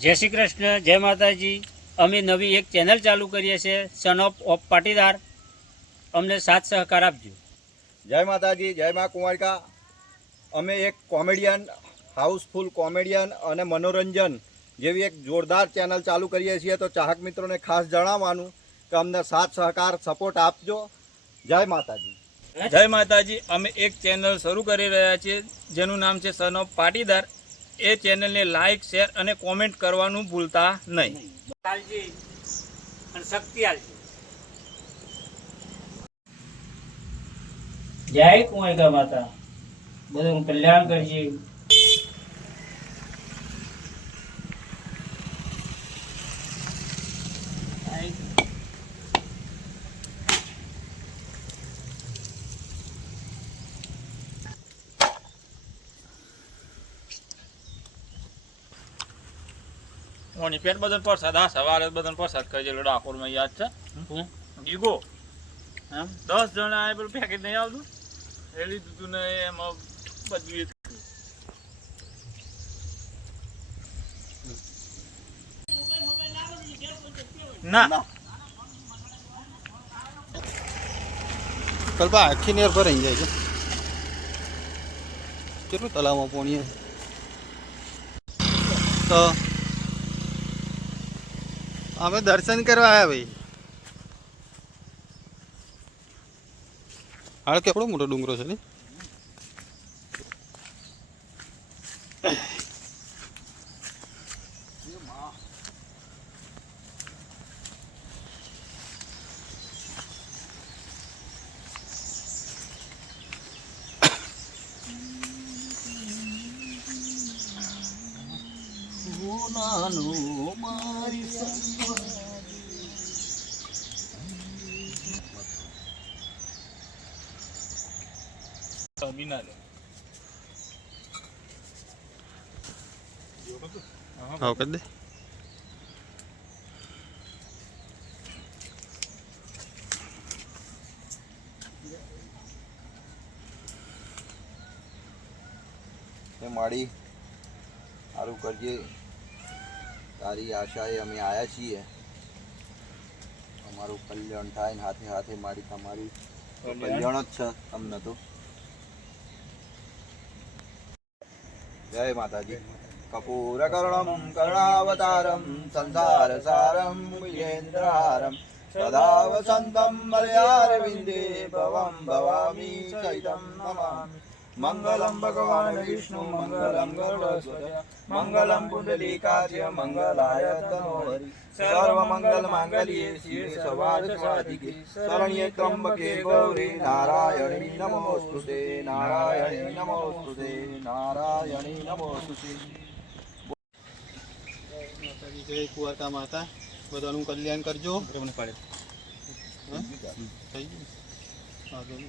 જય શ્રી કૃષ્ણ, જય માતાજી। અમે નવી એક ચેનલ ચાલુ કરીએ છીએ, સન ઓફ પાટીદાર। અમને સાથ સહકાર આપજો। જય માતાજી, જય મા કુંવારિકા। અમે એક કોમેડિયન, હાઉસફુલ કોમેડિયન અને મનોરંજન જેવી એક જોરદાર ચેનલ ચાલુ કરીએ છીએ। તો ચાહક મિત્રોને ખાસ જણાવવાનું કે અમને સાથ સહકાર સપોર્ટ આપજો। જય માતાજી। જય માતાજી। અમે એક ચેનલ શરૂ કરી રહ્યા છીએ જેનું નામ છે સન ઓફ પાટીદાર। એ ચેનલને લાઈક, શેર અને કોમેન્ટ કરવાનું ભૂલતા નહીં। શક્તિ આલજી। જય કુંવારિકા માતા, બધું કલ્યાણ કરજે। ઓની પેટ બદન પ્રસાદ આ સવારે બદન પ્રસાદ કરજેલો ડાકોરમાં યાદ છે ગીગો 10 જણા આ પેલું પેકેટ નહીં આવતું એ લીધું તું ને એમાં બધું ના કલ્પા આખી નેર ભરાઈ જાય છે। કેટલું તલાવમાં પોણી તો અમે દર્શન કરવા આવ્યા ભાઈ। હાલ કેવડો મોટો ડુંગરો છે ને। હા કરી દે। માડી સારું કરજે, તારી આશાએ અમે આવ્યા છીએ। અમારું કલ્યાણ થાય ને હાથે હાથે માડી તમારી કલ્યાણ જ છે તમને તો। જય માતાજી। કપૂર કર્ણમ કર્ણાવતારમ સંસાર સારમ વિજેન્દ્રહારમ સદા વસંતમ મલયારવિંદે ભવમ ભવામી સહિતમ નમામિ। મંગલમ ભગવાન વિષ્ણુ મંગલમ ગરુડધ્વજ મંગલમ પુંડલીકાય મંગલાય તનોહરી સર્વ મંગલ માંગલ્યે શિવે સર્વાર્થ સાધિકે શરણ્યે ત્રંબકે ગૌરી નારાયણી નમોસ્તુતે નારાયણી નમોસ્તુતે નારાયણી નમોસ્તુતે। માતાજી જય કુંવારિકા માતા, બધાનું કલ્યાણ કરજો। થઈ ગયું?